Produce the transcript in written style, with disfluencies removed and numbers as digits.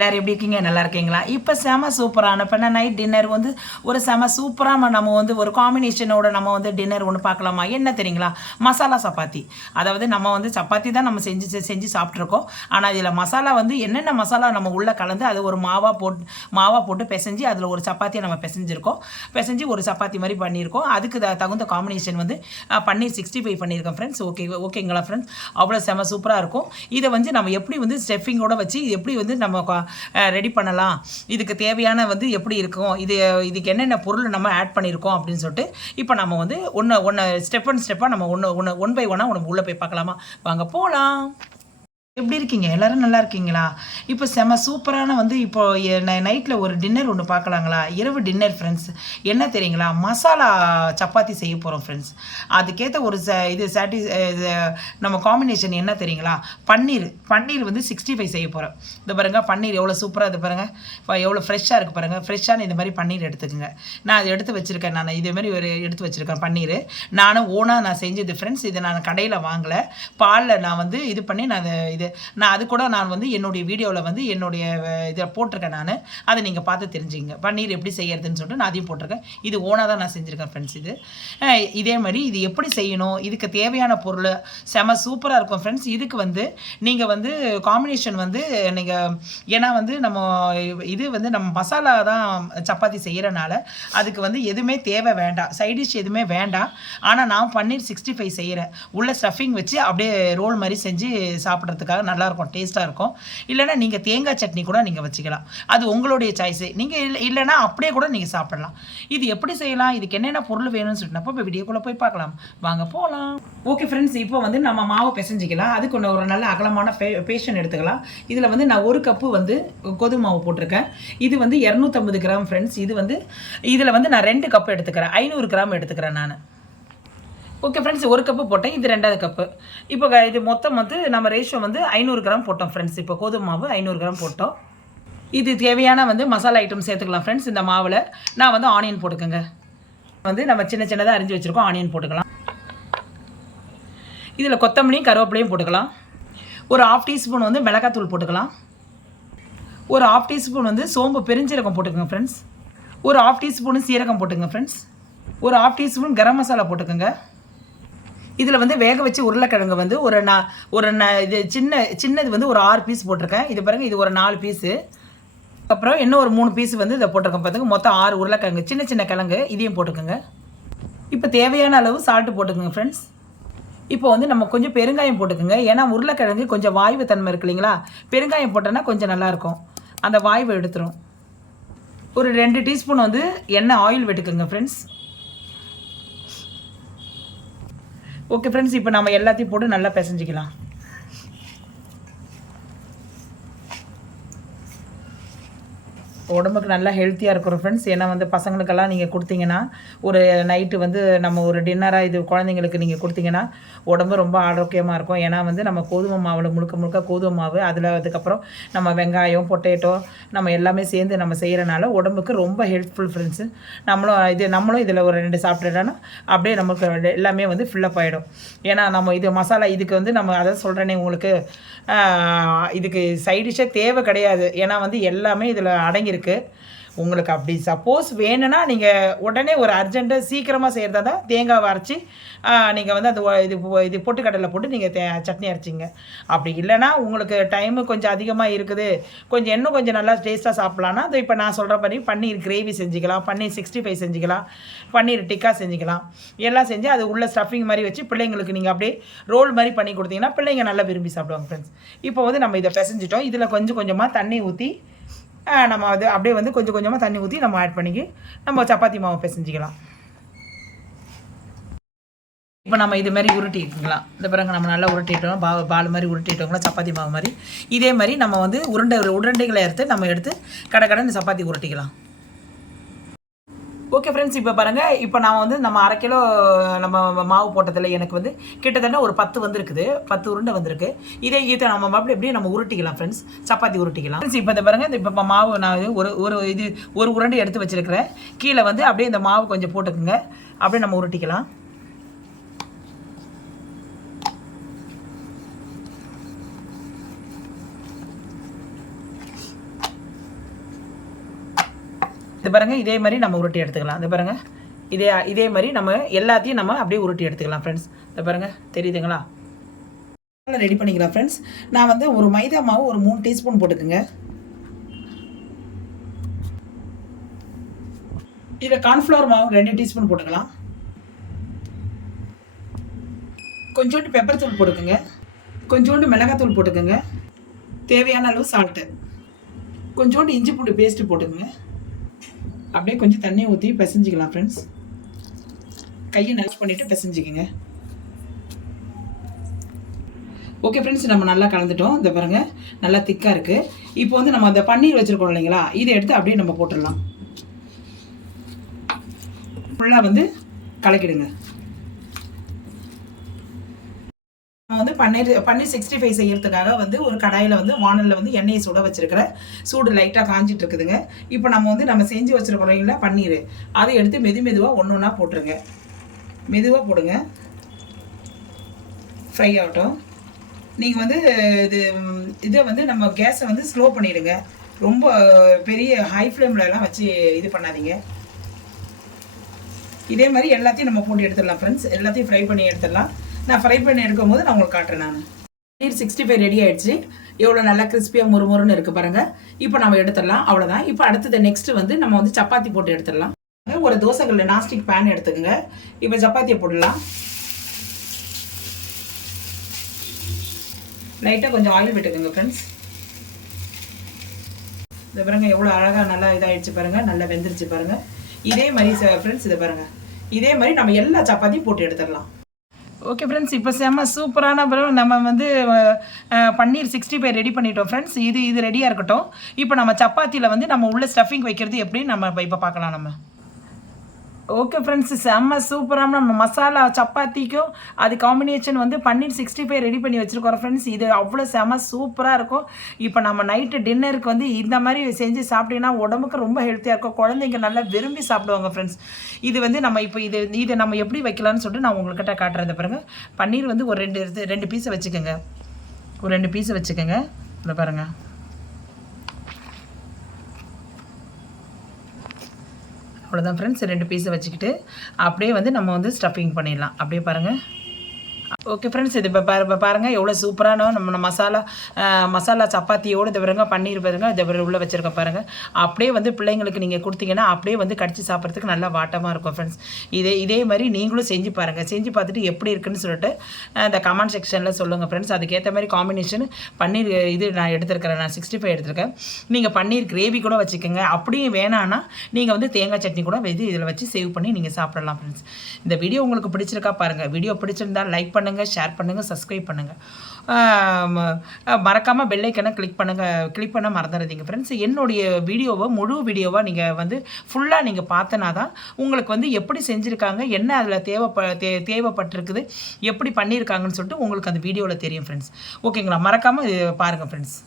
எல்லாரும் எப்படி இருக்கீங்க? நல்லா இருக்கீங்களா? இப்போ செம சூப்பரான இப்போ நைட் டின்னர் வந்து ஒரு செம சூப்பராக நம்ம வந்து ஒரு காம்பினேஷனோட நம்ம வந்து டின்னர் ஒன்று பார்க்கலாமா? என்ன தெரியுங்களா? மசாலா சப்பாத்தி. அதாவது நம்ம வந்து சப்பாத்தி தான் நம்ம செஞ்சு செஞ்சு சாப்பிட்ருக்கோம். ஆனால் இதில் மசாலா வந்து என்னென்ன மசாலா நம்ம உள்ளே கலந்து அது ஒரு மாவாக போட்டு பிசைஞ்சு அதில் ஒரு சப்பாத்தியை நம்ம பிசைஞ்சிருக்கோம். பிசைஞ்சு ஒரு சப்பாத்தி மாதிரி பண்ணியிருக்கோம். அதுக்கு தகுந்த காம்பினேஷன் வந்து பன்னீர் 65 பண்ணியிருக்கோம் ஃப்ரெண்ட்ஸ். ஓகேங்களா ஃப்ரெண்ட்ஸ்? அவ்வளோ செம சூப்பராக இருக்கும். இதை வந்து நம்ம எப்படி வந்து ஸ்டெஃபிங்கோட வச்சு எப்படி வந்து நம்ம ரெடி பண்ணலாம், இதுக்கு தேவையான வந்து எப்படி இருக்கும், இதுக்கு என்னென்ன பொருள் நம்ம ஆட் பண்ணியிருக்கோம் அப்படின்னு சொல்லிட்டு இப்போ நம்ம வந்து ஒன்று ஸ்டெப்பாக நம்ம ஒன் பை ஒன்னாக நம்ம உள்ளே போய் பார்க்கலாமா? வாங்க போகலாம். எப்படி இருக்கீங்க? எல்லாரும் நல்லா இருக்கீங்களா? இப்போ செம சூப்பரான வந்து இப்போ நைட்டில் ஒரு டின்னர் ஒன்று பார்க்கலாங்களா? இரவு டின்னர் ஃப்ரெண்ட்ஸ். என்ன தெரியுங்களா? மசாலா சப்பாத்தி செய்ய போகிறோம் ஃப்ரெண்ட்ஸ். அதுக்கேற்ற ஒரு நம்ம காம்பினேஷன் என்ன தெரியுங்களா? பன்னீர் வந்து 65 செய்ய போகிறோம். இது பாருங்கள், பன்னீர் எவ்வளோ சூப்பராக இது பாருங்கள், எவ்வளோ ஃப்ரெஷ்ஷாக இருக்குது பாருங்கள். ஃப்ரெஷ்ஷான இந்த மாதிரி பன்னீர் எடுத்துக்கோங்க. நான் அதை எடுத்து வச்சுருக்கேன். நான் இதேமாதிரி ஒரு எடுத்து வச்சுருக்கேன் பன்னீர். நானும் ஓனாக நான் செஞ்சது ஃப்ரெண்ட்ஸ். இதை நான் கடையில் வாங்கலை, பாலில் நான் வந்து இது பண்ணி நான் அது கூட நான் வந்து என்னுடைய வீடியோவில் வந்து என்னுடைய இதை போட்டிருக்கேன். நான் அதை நீங்கள் பார்த்து தெரிஞ்சுங்க, பன்னீர் எப்படி செய்யறதுன்னு சொல்லிட்டு நான் அதையும் போட்டிருக்கேன். இது ஓனாக தான் நான் செஞ்சுருக்கேன் ஃப்ரெண்ட்ஸ். இதே மாதிரி இது எப்படி செய்யணும், இதுக்கு தேவையான பொருள் செம சூப்பராக இருக்கும் ஃப்ரெண்ட்ஸ். இதுக்கு வந்து நீங்கள் வந்து காம்பினேஷன் வந்து நீங்கள் ஏன்னா வந்து இது வந்து நம்ம மசாலா தான் சப்பாத்தி செய்கிறனால அதுக்கு வந்து எதுவுமே தேவை வேண்டாம், சைடிஷ் எதுவுமே வேண்டாம். ஆனால் நான் பன்னீர் 65 செய்கிறேன். உள்ள ஸ்டஃபிங் வச்சு அப்படியே ரோல் மாதிரி செஞ்சு சாப்பிட்றதுக்காக நல்லாயிருக்கும், டேஸ்ட்டாக இருக்கும். இல்லைனா நீங்கள் தேங்காய் சட்னி கூட நீங்கள் வச்சுக்கலாம், அது உங்களுடைய சாய்ஸு. நீங்கள் இல்லைனா அப்படியே கூட நீங்கள் சாப்பிடலாம். இது எப்படி செய்யலாம், இதுக்கு என்னென்ன பொருள் வேணும்னு சொல்லிட்டு இப்போ வீடியோக்குள்ளே போய் பார்க்கலாம். வாங்க போகலாம். ஓகே ஃப்ரெண்ட்ஸ், இப்போ வந்து நம்ம மாவு பிசைஞ்சிக்கலாம். அதுக்கு ஒரு நல்ல அகலமான பேஷன் எடுத்துக்கலாம். இதில் வந்து நான் 1 கப்பு வந்து கோதுமை மாவு போட்டிருக்கேன். இது வந்து 250 கிராம் ஃப்ரெண்ட்ஸ். இதில் வந்து நான் 2 கப்பு எடுத்துக்கிறேன், 500 கிராம் எடுத்துக்கிறேன் நான். ஓகே ஃப்ரெண்ட்ஸ், 1 கப்பு போட்டேன், இது 2வது கப்பு. இப்போ இது மொத்தம் வந்து நம்ம ரேஷியோ வந்து 500 கிராம் போட்டோம் ஃப்ரெண்ட்ஸ். இப்போ கோதுமை மாவு 500 கிராம் போட்டோம். இது தேவையான வந்து மசாலா ஐட்டம் சேர்த்துக்கலாம் ஃப்ரெண்ட்ஸ். இந்த மாவில் நான் வந்து ஆனியன் போட்டுக்கோங்க. வந்து நம்ம சின்ன சின்னதாக அரிஞ்சு வச்சுருக்கோம், ஆனியன் போட்டுக்கலாம். இதில் கொத்தமல்லியும் கருவேப்பிலையும் போட்டுக்கலாம். ஒரு 1/2 டீஸ்பூன் வந்து மிளகாத்தூள் போட்டுக்கலாம். ஒரு 1/2 டீஸ்பூன் வந்து சோம்பு பெருஞ்சீரகம் போட்டுக்கோங்க ஃப்ரெண்ட்ஸ். ஒரு 1/2 டீஸ்பூன் சீரகம் போட்டுங்க ஃப்ரெண்ட்ஸ். ஒரு 1/2 டீஸ்பூன் கரம் மசாலா போட்டுக்கோங்க. இதில் வந்து வேக வச்சு உருளைக்கிழங்கு வந்து இது சின்னது வந்து ஒரு 6 பீஸ் போட்டிருக்கேன். இது பாருங்கள், இது ஒரு 4 பீஸு. அப்புறம் இன்னும் ஒரு 3 பீஸ் வந்து இதை போட்டிருக்கேன் பார்த்துங்க. மொத்தம் 6 உருளைக்கிழங்கு, சின்ன சின்ன கிழங்கு, இதையும் போட்டுக்கோங்க. இப்போ தேவையான அளவு சால்ட்டு போட்டுக்கோங்க ஃப்ரெண்ட்ஸ். இப்போ வந்து நம்ம கொஞ்சம் பெருங்காயம் போட்டுக்கோங்க. ஏன்னா உருளைக்கிழங்கு கொஞ்சம் வாய்வு தன்மை இருக்கு இல்லைங்களா? பெருங்காயம் போட்டோன்னா கொஞ்சம் நல்லாயிருக்கும், அந்த வாய்வை எடுத்துரும். ஒரு 2 டீஸ்பூன் வந்து எண்ணெய் ஆயில் விட்டுக்குங்க ஃப்ரெண்ட்ஸ். ஓகே ஃப்ரெண்ட்ஸ், இப்போ நம்ம எல்லாத்தையும் போட்டு நல்லா பிசைஞ்சிக்கலாம். உடம்புக்கு நல்லா ஹெல்த்தியாக இருக்கிறோம் ஃப்ரெண்ட்ஸ். ஏன்னா வந்து பசங்களுக்கெல்லாம் நீங்கள் கொடுத்தீங்கன்னா ஒரு நைட்டு வந்து நம்ம ஒரு டின்னராக இது குழந்தைங்களுக்கு நீங்கள் கொடுத்தீங்கன்னா உடம்பு ரொம்ப ஆரோக்கியமாக இருக்கும். ஏன்னா வந்து நம்ம கோதுமை மாவில் முழுக்க கோதுமை மாவு, அதில் அதுக்கப்புறம் நம்ம வெங்காயம், பொட்டேட்டோ நம்ம எல்லாமே சேர்ந்து நம்ம செய்கிறனால உடம்புக்கு ரொம்ப ஹெல்ப்ஃபுல் ஃப்ரெண்ட்ஸு. நம்மளும் இதில் ஒரு 2 சாப்பிட்டுட்டோன்னா அப்படியே நமக்கு எல்லாமே வந்து ஃபில்லப் ஆகிடும். ஏன்னா நம்ம இது மசாலா இதுக்கு வந்து நம்ம அதை சொல்கிறேனே உங்களுக்கு, இதுக்கு சைடிஷே தேவை கிடையாது. ஏன்னா வந்து எல்லாமே இதில் அடங்கியிருக்கு. உங்களுக்கு அப்படி சப்போஸ் வேணும்னா நீங்கள் உடனே ஒரு அர்ஜென்ட்டாக சீக்கிரமாக செய்கிறதா தான் தேங்காவை அரைச்சி நீங்கள் வந்து அது இது பொட்டுக்கடலை போட்டு நீங்கள் சட்னி அரைச்சிங்க. அப்படி இல்லைனா உங்களுக்கு டைமு கொஞ்சம் அதிகமாக இருக்குது, இன்னும் கொஞ்சம் நல்லா டேஸ்ட்டாக சாப்பிட்லான்னா அது இப்போ நான் சொல்கிற மாதிரி பன்னீர் கிரேவி செஞ்சுக்கலாம், பன்னீர் 65 செஞ்சுக்கலாம், பன்னீர் டிக்கா செஞ்சுக்கலாம். எல்லாம் செஞ்சு அது உள்ள ஸ்டஃபிங் மாதிரி வச்சு பிள்ளைங்களுக்கு நீங்கள் அப்படியே ரோல் மாதிரி பண்ணி கொடுத்தீங்கன்னா பிள்ளைங்க நல்லா விரும்பி சாப்பிடுவாங்க ஃப்ரெண்ட்ஸ். இப்போ வந்து நம்ம இதை பிசைஞ்சிட்டோம். இதில் கொஞ்சம் கொஞ்சமாக தண்ணி ஊற்றி நம்ம அது அப்படியே வந்து கொஞ்சம் கொஞ்சமாக தண்ணி ஊற்றி நம்ம ஆட் பண்ணிக்கி நம்ம சப்பாத்தி மாவு பிசைஞ்சிக்கலாம். இப்போ நம்ம இது மாதிரி உருட்டிக்கலாம். இந்த பிறகு நம்ம நல்லா உருட்டிட்டோம், பால் மாதிரி உருட்டிட்டோங்களா, சப்பாத்தி மாவு மாதிரி. இதே மாதிரி நம்ம வந்து உருண்டைகளை நம்ம எடுத்து கடன்னு சப்பாத்தி உருட்டிக்கலாம். ஓகே ஃப்ரெண்ட்ஸ், இப்போ பாருங்கள், இப்போ நான் வந்து நம்ம 1/2 கிலோ நம்ம மாவு போட்டதில் எனக்கு வந்து கிட்டத்தட்ட ஒரு 10 வந்துருக்குது, 10 உருண்டை வந்திருக்கு. இதை நம்ம அப்படியே நம்ம உருட்டிக்கலாம் ஃப்ரெண்ட்ஸ், சப்பாத்தி உருட்டிக்கலாம் ஃப்ரெண்ட்ஸ். இப்போ இந்த பாருங்கள், இப்போ மாவு நான் ஒரு உருண்டை எடுத்து வச்சுருக்கிறேன். கீழே வந்து அப்படியே இந்த மாவு கொஞ்சம் போட்டுக்குங்க, அப்படியே நம்ம உருட்டிக்கலாம். இது பாருங்கள், இதே மாதிரி நம்ம உருட்டி எடுத்துக்கலாம். இது பாருங்கள், இதே மாதிரி நம்ம எல்லாத்தையும் நம்ம அப்படியே உருட்டி எடுத்துக்கலாம் ஃப்ரெண்ட்ஸ். இது பாருங்கள், தெரியுதுங்களா? ரெடி பண்ணிக்கலாம் ஃப்ரெண்ட்ஸ். நான் வந்து ஒரு மைதா மாவு ஒரு 3 டீஸ்பூன் போட்டுக்குங்க. இதில் கார்ன்ஃப்ளவர் மாவு 2 டீஸ்பூன் போட்டுக்கலாம். கொஞ்சோண்டு பெப்பர் தூள் போட்டுக்கோங்க. கொஞ்சோண்டு மிளகாத்தூள் போட்டுக்கோங்க. தேவையான அளவு சால்ட்டு. கொஞ்சோண்டு இஞ்சி பூண்டு பேஸ்ட்டு போட்டுக்கோங்க. அப்படியே கொஞ்சம் தண்ணி ஊற்றி பிசைஞ்சிக்கலாம் ஃப்ரெண்ட்ஸ். கையை நைஸ் பண்ணிவிட்டு பிசைஞ்சிக்கோங்க. ஓகே ஃப்ரெண்ட்ஸ், நம்ம நல்லா கலந்துட்டோம். இந்த பாருங்கள், நல்லா திக்காக இருக்குது. இப்போ வந்து நம்ம அந்த பன்னீர் வச்சுருக்கோம் இல்லைங்களா, இதை எடுத்து அப்படியே நம்ம போட்டுடலாம். ஃபுல்லாக வந்து கலக்கிடுங்க. நான் வந்து பன்னீர் 65 செய்யறதுக்காக வந்து ஒரு கடாயில் வந்து வானலில் வந்து எண்ணெயை சுட வச்சுருக்கிறேன். சூடு லைட்டாக காஞ்சிட்டு இருக்குதுங்க. இப்போ நம்ம செஞ்சு வச்சுருக்கிறோங்களா பன்னீர், அதை எடுத்து மெதுவாக ஒன்று ஒன்றா போட்டுருங்க. மெதுவாக போடுங்க, ஃப்ரை ஆகட்டும். நீங்கள் வந்து இதை வந்து நம்ம கேஸை வந்து ஸ்லோ பண்ணிவிடுங்க. ரொம்ப பெரிய ஹை ஃப்ளேம்லலாம் வச்சு இது பண்ணாதீங்க. இதே மாதிரி எல்லாத்தையும் நம்ம போட்டு எடுத்துடலாம் ஃப்ரெண்ட்ஸ். எல்லாத்தையும் ஃப்ரை பண்ணி எடுத்துடலாம். நான் ஃப்ரை பண்ணி எடுக்கும் போது நான் உங்களுக்கு காட்டுறேன். நான் பன்னீர் 65 ரெடி ஆகிடுச்சு. எவ்வளோ நல்லா கிறிஸ்பியாக முறுமுறுன்னு இருக்குது பாருங்கள். இப்போ நம்ம எடுத்துடலாம். அவ்வளோதான். இப்போ அடுத்தது நெக்ஸ்ட்டு வந்து நம்ம வந்து சப்பாத்தி போட்டு எடுத்துடலாம். ஒரு தோசைக்கல்ல நான்ஸ்டிக் பேன் எடுத்துக்கோங்க. இப்போ சப்பாத்தியை போடலாம். லைட்டாக கொஞ்சம் ஆயில் விட்டுக்குங்க ஃப்ரெண்ட்ஸ். இதை பாருங்கள், எவ்வளோ அழகாக நல்லா இதாகிடுச்சு பாருங்கள். நல்லா வெந்துருச்சு பாருங்கள். இதே மாதிரி ஃப்ரெண்ட்ஸ், இதை பாருங்கள், இதே மாதிரி நம்ம எல்லா சப்பாத்தியும் போட்டு எடுத்துடலாம். ஓகே ஃப்ரெண்ட்ஸ், இப்போ செம்ம சூப்பரான பிறகு நம்ம வந்து பன்னீர் 65 ரெடி பண்ணிட்டோம் ஃப்ரெண்ட்ஸ். இது ரெடியாக இருக்கட்டும். இப்போ நம்ம சப்பாத்தியில் வந்து நம்ம உள்ள ஸ்டஃபிங் வைக்கிறது எப்படி நம்ம இப்போ பார்க்கலாம். நம்ம ஓகே ஃப்ரெண்ட்ஸ், செம்ம சூப்பரான நம்ம மசாலா சப்பாத்திக்கும் அது காம்பினேஷன் வந்து பன்னீர் 65 ரெடி பண்ணி வச்சுருக்கோம் ஃப்ரெண்ட்ஸ். இது அவ்வளோ செம்ம சூப்பராக இருக்கும். இப்போ நம்ம நைட்டு டின்னருக்கு வந்து இந்த மாதிரி செஞ்சு சாப்பிட்டீங்கன்னா உடம்புக்கு ரொம்ப ஹெல்த்தியாக இருக்கும். குழந்தைங்க நல்லா விரும்பி சாப்பிடுவாங்க ஃப்ரெண்ட்ஸ். இது வந்து நம்ம இப்போ இதை நம்ம எப்படி வைக்கலாம்னு சொல்லிட்டு நான் உங்கள்கிட்ட காட்டுறேன். பாருங்கள், பன்னீர் வந்து ஒரு ரெண்டு பீஸை வச்சுக்கோங்க. ஒரு 2 பீஸை வச்சுக்கோங்க. இதை பாருங்கள், அவ்வளோதான் ஃப்ரெண்ட்ஸ். 2 பீஸை வச்சுக்கிட்டு அப்படியே வந்து நம்ம வந்து ஸ்டஃபிங் பண்ணிடலாம். அப்படியே பாருங்கள். ஓகே ஃப்ரெண்ட்ஸ், இது இப்போ பாருங்கள் எவ்வளோ சூப்பரான நம்ம மசாலா சப்பாத்தியோடு இது பாருங்க பன்னீர் பாருங்க இதை உள்ளே வச்சுருக்க பாருங்கள். அப்படியே வந்து பிள்ளைங்களுக்கு நீங்கள் கொடுத்தீங்கன்னா அப்படியே வந்து கடிச்சு சாப்பிட்றதுக்கு நல்லா வாட்டமாக இருக்கும் ஃப்ரெண்ட்ஸ். இதே மாதிரி நீங்களும் செஞ்சு பாருங்கள். செஞ்சு பார்த்துட்டு எப்படி இருக்குன்னு சொல்லிட்டு இந்த கமெண்ட் செக்ஷனில் சொல்லுங்கள் ஃப்ரெண்ட்ஸ். அதுக்கேற்ற மாதிரி காம்பினேஷன் பன்னீர் நான் எடுத்துருக்கிறேன். நான் 65 எடுத்துருக்கேன். நீங்கள் பன்னீர் கிரேவி கூட வச்சுக்கோங்க. அப்படியும் வேணான்னா நீங்கள் வந்து தேங்காய் சட்னி கூட இதில் வச்சு சேவ் பண்ணி நீங்கள் சாப்பிடலாம் ஃப்ரெண்ட்ஸ். இந்த வீடியோ உங்களுக்கு பிடிச்சிருக்கா பாருங்கள். வீடியோ பிடிச்சிருந்தால் லைக் பண்ணுங்கள், ஷேர் பண்ணுங்கள், சப்ஸ்கிரைப் பண்ணுங்கள். மறக்காமல் பெல் ஐக்கனை கிளிக் பண்ண மறந்துடாதீங்க ஃப்ரெண்ட்ஸ். என்னுடைய முழு வீடியோவாக நீங்கள் வந்து ஃபுல்லாக நீங்கள் பார்த்தனா தான் உங்களுக்கு வந்து எப்படி செஞ்சுருக்காங்க, என்ன அதில் தேவைப்பட்டிருக்குது, எப்படி பண்ணியிருக்காங்கன்னு சொல்லிட்டு உங்களுக்கு அந்த வீடியோவில் தெரியும் ஃப்ரெண்ட்ஸ். ஓகேங்களா? மறக்காமல் பாருங்கள் ஃப்ரெண்ட்ஸ்.